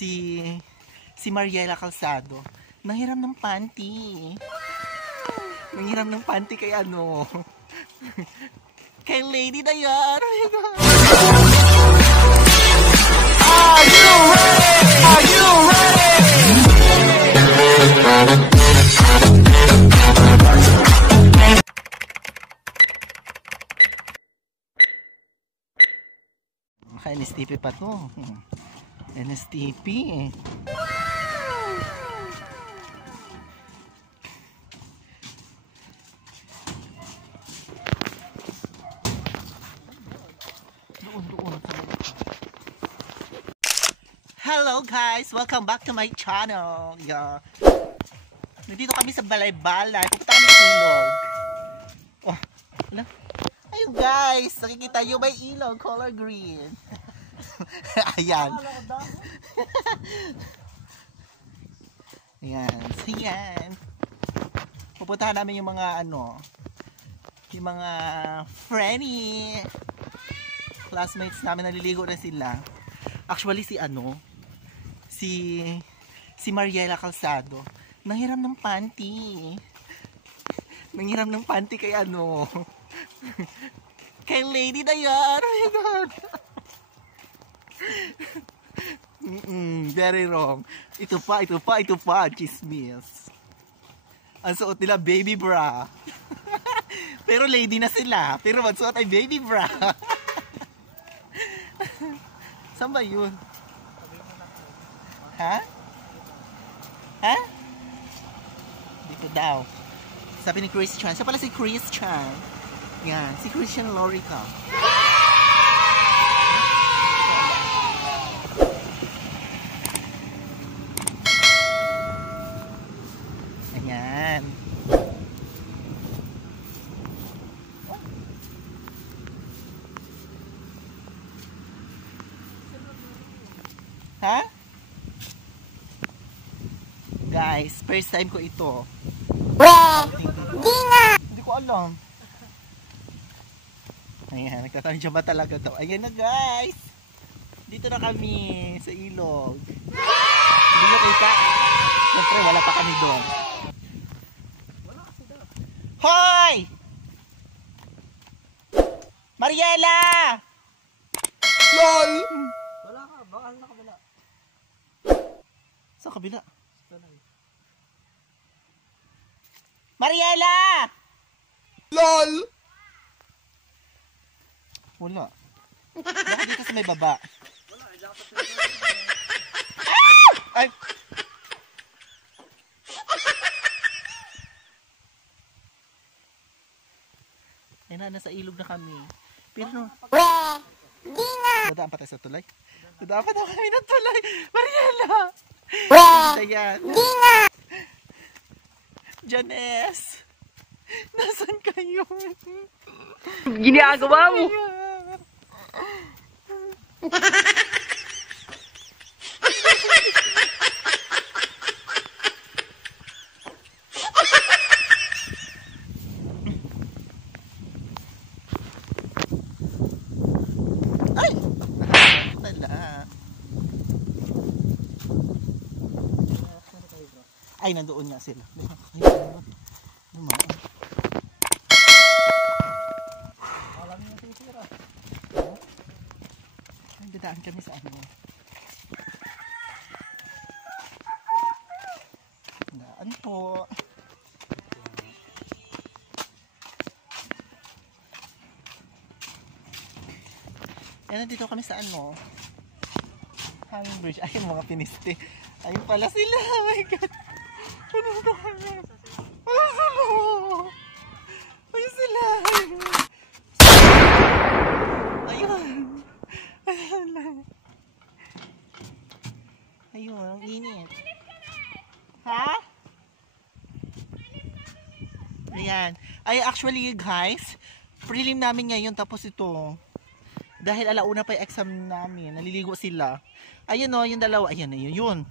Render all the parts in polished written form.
si Mariela Calzado nanghiram ng panty. Nanghiram ng panty kay ano? Kay Lady Diana. Oh my God. Are you ready? Are you ready? NSTP pa to. NSTP eh. Hello guys! Welcome back to my channel. Yeah. Nandito kami sa balay-balay. Pupunta kami sa ilog. Oh, wala. Ayun guys! Nakikita nyo may ilog. Color green. Ayan. Ayan. So yan. Pupuntahan namin yung mga ano, yung mga friendly classmates namin, naliligo na sila. Actually si ano, si Mariela Calzado nanghiram ng panty. Nanghiram ng panty kay ano, kay Lady Diana. Oh my God. Very wrong. Ito pa, chismis. Ang suot nila baby bra. Pero lady na sila, pero magsuot ay baby bra. Saan ba yun? Ha? Ha? Dito daw. Sabi ni Christian. Siya pala si Christian. Yan, si Christian Lorica. Ayan. Ha? Guys, first time ko ito. Hindi ko alam. Ayan, nagtatanong siya ba talaga to? Ayan na guys. Dito na kami sa ilog. Hindi nyo kita. Siyempre, wala pa kami doon. Hoy! Mariela! LOL! Wala ka, baka na kabila. Sa kabila? Mariela! LOL! Wala. Baka dito sa may baba. Wala, dapat Ay! Ayun na, nasa ilog na kami. Pero no... Dadaan pa tayo sa tulay? Dadaan pa tayo kami ng tulay! Mariela! Ayan! Janes! Nasaan kayo? ginagawa mo? Ay! Tala. Ay, nandoon nga sila. Alam niyo titira. Dadaan kami sa ano. Daan po. Yan, nandito kami sa ano, hanging bridge. Ay, mga piniste. Ayun pala sila. Oh my God. Nandito kami. Ayun sila. Ayun sila. Ayun. Ayun. Ayun, ang init. Ha? Ayan. Ay, actually guys, prelim namin ngayon, tapos ito. Dahil alauna pa yung exam namin, naliligo sila. Ayun o, yung dalawa, ayan, yun.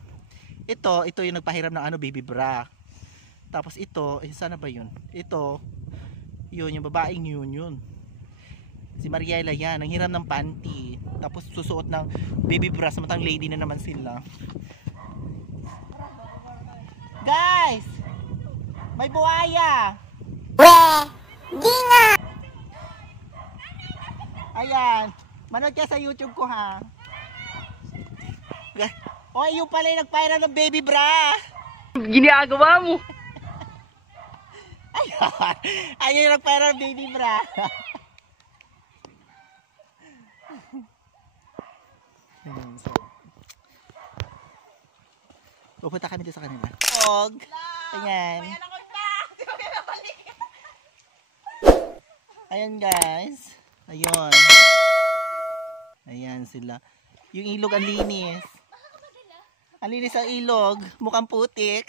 Ito yung nagpahiram ng ano, baby bra. Tapos ito, sana ba yun? Ito, yun, yung babaeng yun. Si Mariela yan, ang hiram ng panty. Tapos susuot ng baby bra, samantalang lady na naman sila. Guys! May buhaya! Di nga! Ayan. Manood ka sa YouTube ko ha. O, yung pala yung nagpira ng baby bra. Ginagawa mo! Ayan. Ayun yung nagpira ng baby bra. Pupunta kami dito sa kanila. Og. Ayan. Ayan guys. Ayun. Ayan sila. Yung ilog ang linis. Ang linis ang ilog. Mukhang putik.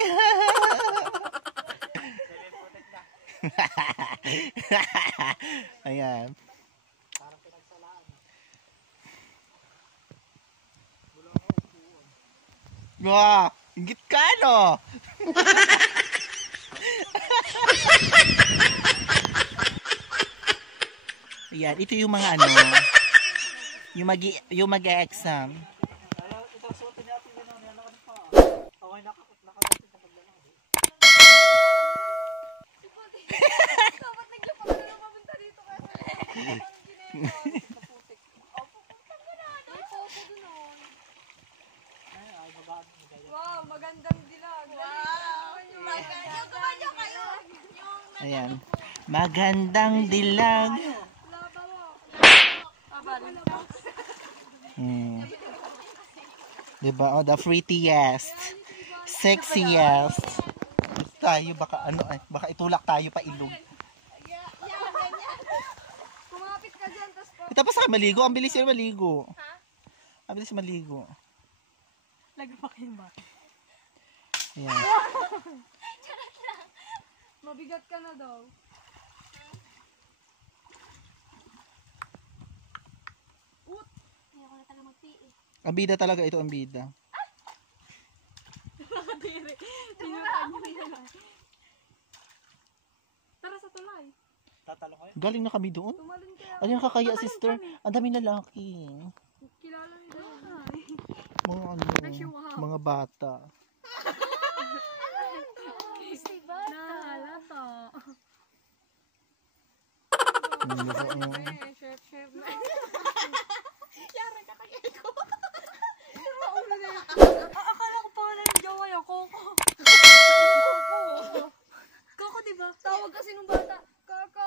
Ayan. Wow, ingit ka no? Ayan, ito yung mga ano, yung mag-e-exam. Wow, magandang dilag. Wow. Magandang kayo. Ayan. Magandang dilag. Diba? Oh, the prettiest. Sexiest. Tayo baka ano ay, baka itulak tayo pa ilog. Kumapit ka dyan, tapos Tapos sa maligo, ang bilis yun maligo. Ang bilis maligo. lagpakin ba? Ayan. Mabigat ka na daw. Ayoko na talaga mag-PE. Ang bida talaga ito, ang bida. Nakadiri. Tinuruan niyo na lang. Tara sa tulay. Tatalo kayo? Galing na kami doon. Tumalon kaya. Ano yung kakaya, sister? Ang dami lalaki. Kilala nila. Mga ano, mga bata. Nahalata. Chef. Yara ka kaya ko. Maulo na yun. Akala ko pa wala yung jowa yung Coco. Coco diba? Tawag kasi nung bata. Coco.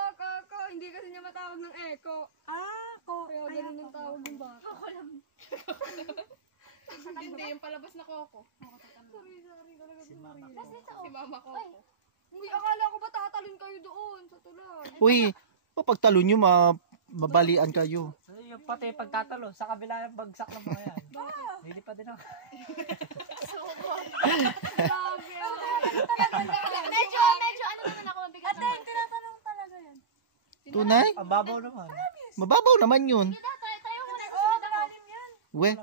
Hindi kasi niya matawag ng echo. Coco. Kaya ganun yung tawag ng bata. Coco lang. Hindi, yung palabas na Coco. Sorry talaga. Si Mama Coco. Uy, akala ko ba tatalon kayo doon sa tulad? Uy, pag talo nyo, mabalian kayo. So, yung pati pagtatalo, sa kabila yung bagsak ng mga yan. Hindi pa din ako. Grabe ako. Medyo ano naman ako mabigat. Ate, tinatanong talaga yan. Tunay? Ang babaw naman. Mababaw naman yun. Tayo muna sa Oo, sunod ako. malalim yan. We,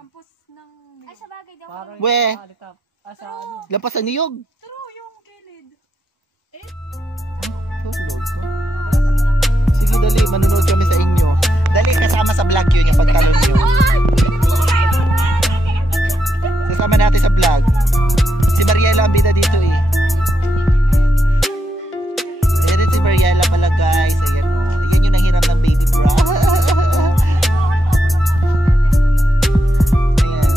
Ampus ng... Ay, sa bagay daw. Parang We. alitap. Sa ano? lampas ang niyog. True, yung kilid. Oh, Lord ko. Sige, dali, manunod kami sa inyo. Dali, kasama sa vlog yun, yung pagtalon nyo. Sasama natin sa vlog. Si Mariela ang bida dito eh. Ayan si Mariela pala guys. Ayan o. Ayan yung nanghiram ng baby bra. Ayan.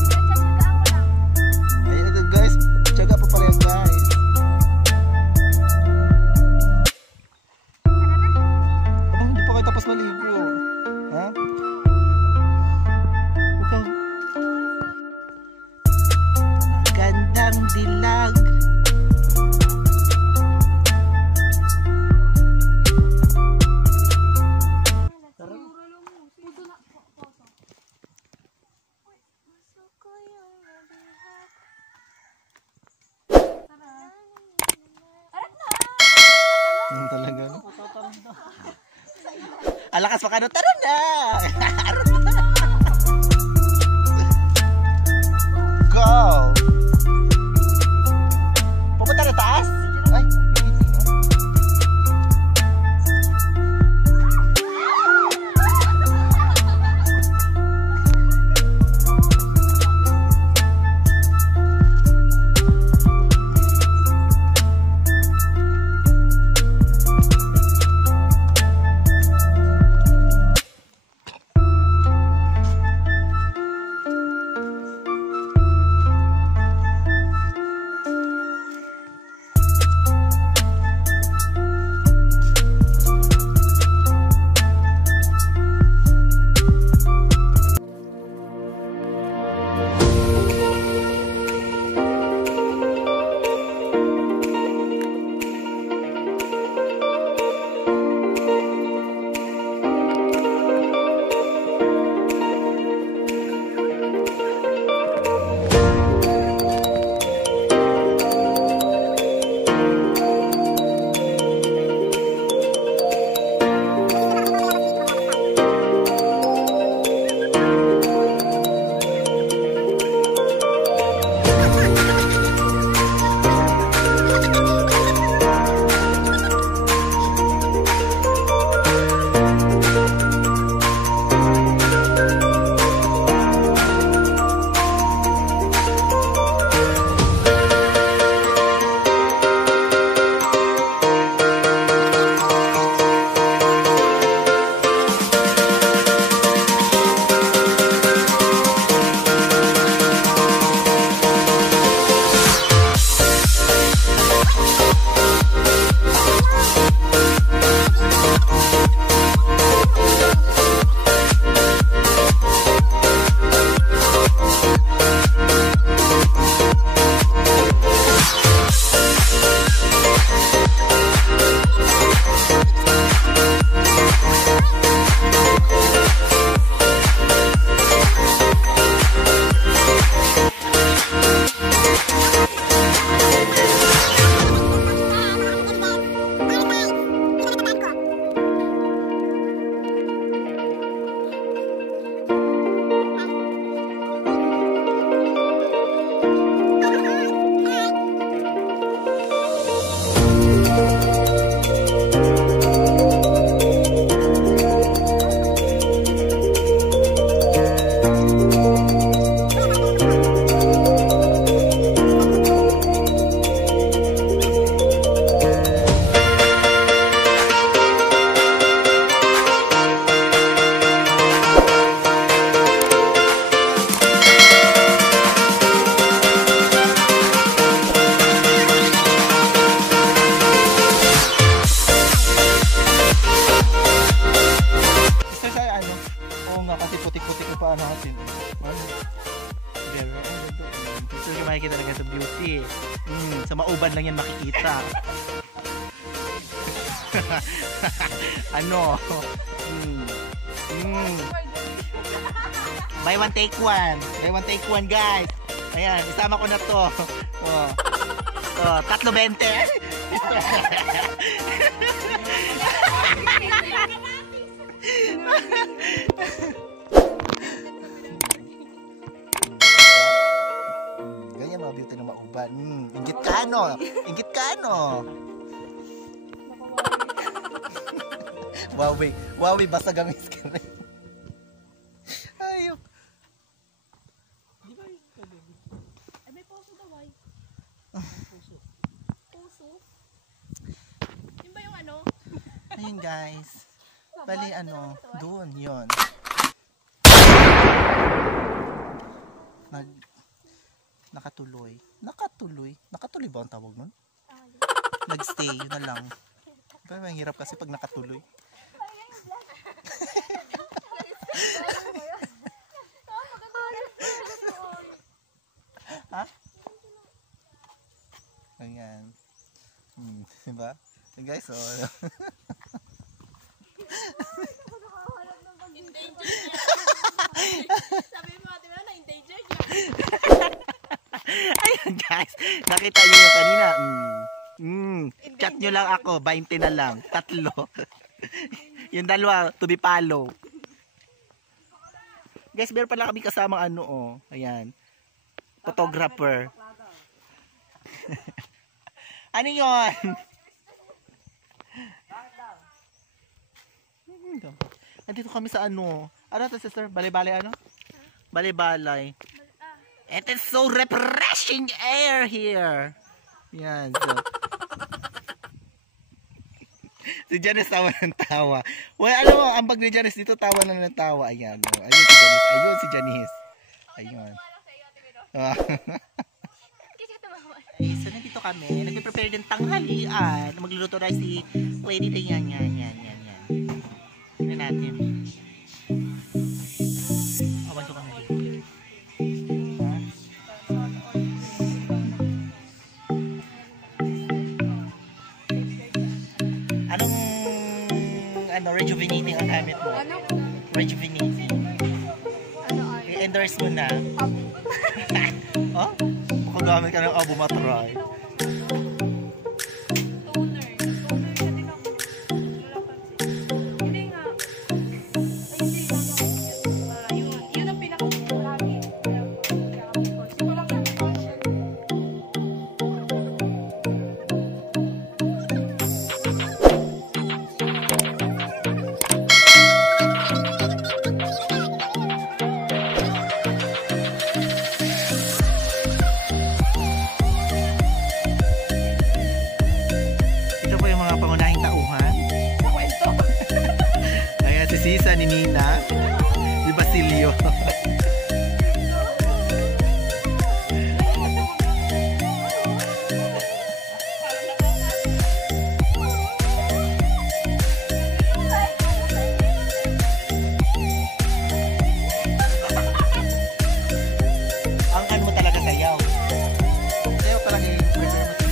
Ayan ito guys. Tsaga pa pala yan guys. Aba, hindi pa kayo tapos maligo. Ha? Mukhang magandang dilag. Talaga no? Alakas pa ka no? Tara na! Go! Pupunta na taas? Ay, Ito yung makikita talaga sa beauty. Sa mauban lang yan makikita. Ano? Buy one take one. Buy one take one, guys. Ayan, isama ko na to. Oh. Oh, 3.20. Ganyan mga beauty ng mauban. Inggit ka, no? Inggit ka, no? Wawi, basta gamis ka rin. Ayok. Ay, may puso daw ay. Puso? Yun ba yung ano? Ayun, guys. Bali, ano, doon, yun. Nakatuloy. Nakatuloy ba ang tawag nun? Nagstay, yun na lang. Pero may hirap kasi pag nakatuloy. Ha? Ayan. Diba? Ayan, guys, so... Sabi mo, di ba, na-endanger niya. Ayun, guys. Nakita niyo yung kanina. Chat nyo lang ako. 20 na lang. 3. Yung dalawa, to be follow. Guys, meron pala kami kasamang ano, oh. Ayan. Photographer. Ano yun? Andito kami sa ano. Ano to, sister? Balay-balay ano? Balay-balay. It is so refreshing air here. Yan. So. Si Janice tawa ng tawa. Well, alam mo, ang bag ni Janice dito tawa lang ng tawa. Ayan. Oh. Ayun si Janice. Ayun si Janice. Ayun. Okay, so nandito kami. Nagpe-prepare din tanghalian. Magluluto na si Lady Dayan. Yan. Ano natin? Awan ko kami dito. Rejuvenating ang gamit mo. Ano? Rejuvenating. Ano ay? I-endorse mo na. Oh? Makagamit ka ng Abu Matray. Toner. Toner ka din ako. Wala pansin. Hindi nga. Ay, hindi nga. Yun ang pinaka-lagi. Wala kang function. Sisa ni Nina, ni Basilio. Ang ano mo talaga sayaw. Sayaw talaga yung prepare mo.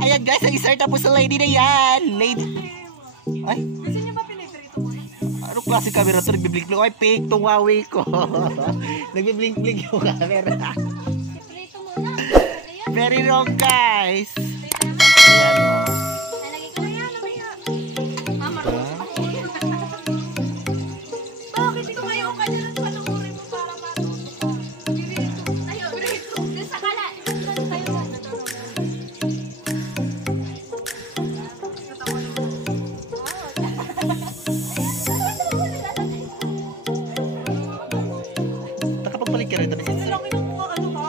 Ayan guys, i-start tapos sa Lady na yan. Lady. Ay. Gusto niyo ba piniprito mo? Anong klase camera to? Nagbiblink-blink. Ay, fake tong Huawei ko. Nagbiblink-blink yung camera. Prito muna. Very wrong guys. Ayan o. Nalagay ko na yan. Bakit ito kayo ka dyan at panukurin mo para matuto ka? Dirito. Ayaw, dirito. Doon sa kala. Doon kayo. Nakapagpalit ka rin. Ang laki ng mukha, ano ka?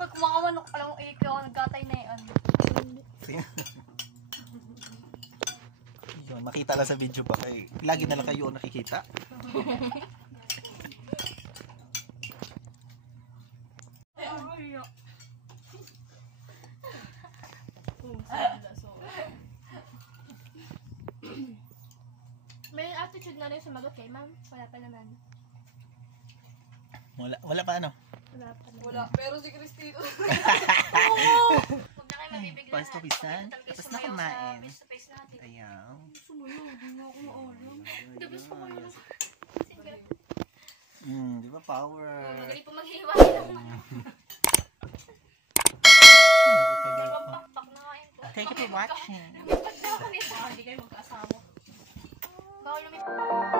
Pag kumakamanok ka lang, ikaw ang nagkatay na yan. Yun, makita lang sa video pa kay. Lagi na lang kayo nakikita. May attitude na rin sumagot kay ma'am. Wala pa naman. Wala pa ano? Wala pa naman. Wala. Pero si Christine. Huwag na kayo mabibigla. Pas papisan? Tapos na kumain. Face to face natin. Ayan. Sumuyo. Di mo ako maalam. Tapos kumain. Di ba power? Magaling po maghiwalay lang. Pakpak na kain po. Thank you for watching. Lumipad na ako nito. Hindi kayo magkasama. Bawal lumipad.